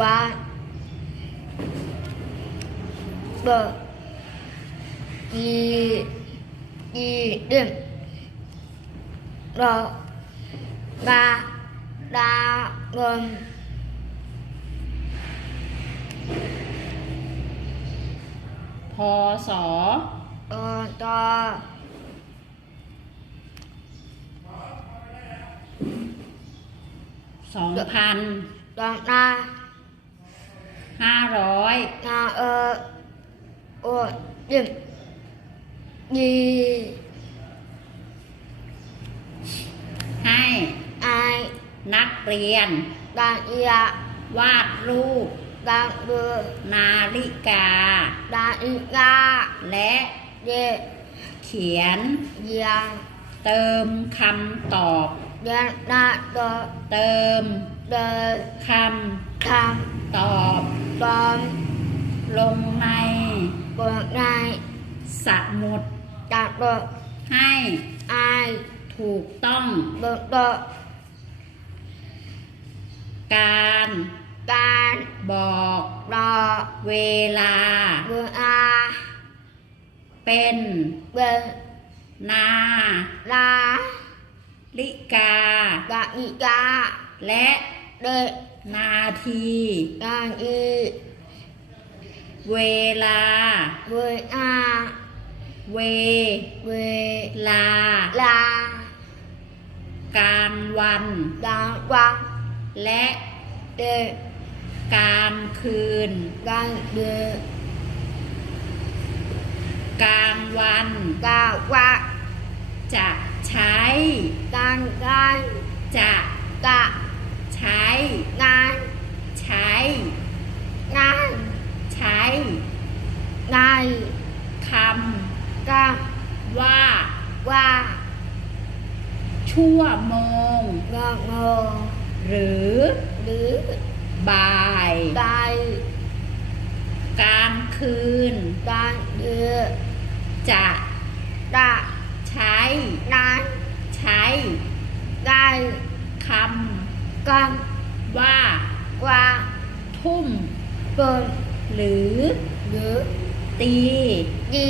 ว่าเบอร์ยียีดิมรอกาดาเงินพอสอตอตอสองพันตอนา ห้าร้อยนาเออโอเดิมยีให้ไอนักเรียนดาอียาวาดรูปดาเบอร์นาฬิกาดาอีกาและเดเขียนยาเติมคำตอบเดนาดอเติมเดค คำตอบำตอมลงในบนนายสมุดดาดอให้ไอถูกต้องเบอร์ดอการการบอกรอเวลาเบอร์อาเป็นเบอร์นาลาฬิกาดาอีกาและ เดนาทีดาอีเวลาเบอร์อาเว เวลา ลาการวันดาวังและเดการคืนดาเดกลางวันกาวังจะใช้การงานจะกะใช้ งาน ใช้ งาน ใช้ งานคกะำว่า ว่า ชั่วโมงงอโงหรือ หรือ บ่ายใดกลางคืนการเดือจะดาใช้นานใช้ได้คกันำว่ากว่าทุ่มเปิดหรือหรือ ตี ดี